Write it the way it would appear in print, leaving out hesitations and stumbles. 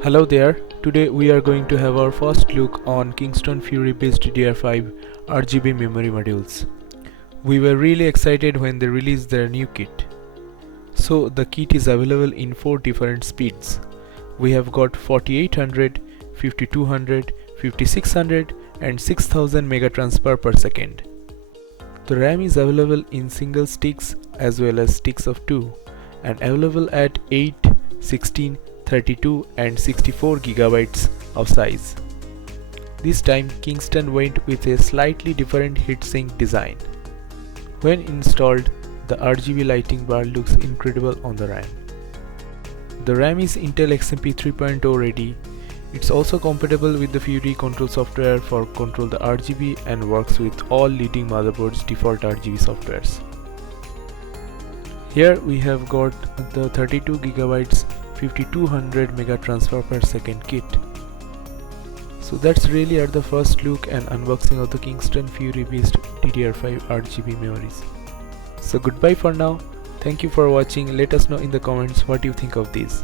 Hello there, today we are going to have our first look on Kingston Fury based DDR5 RGB memory modules. We were really excited when they released their new kit. So the kit is available in 4 different speeds. We have got 4800, 5200, 5600 and 6000 megatransfer per second. The RAM is available in single sticks as well as sticks of 2 and available at 8, 16, 32 and 64 gigabytes of size. This time Kingston went with a slightly different heatsink design. When installed, the RGB lighting bar looks incredible on the RAM. The RAM is Intel XMP 3.0 ready. It's also compatible with the Fury control software for control the RGB and works with all leading motherboards default RGB softwares. Here we have got the 32 gigabytes 5200 mega transfer per second kit. So that's really at the first look and unboxing of the Kingston Fury based DDR5 RGB memories. So goodbye for now. Thank you for watching. Let us know in the comments what you think of these.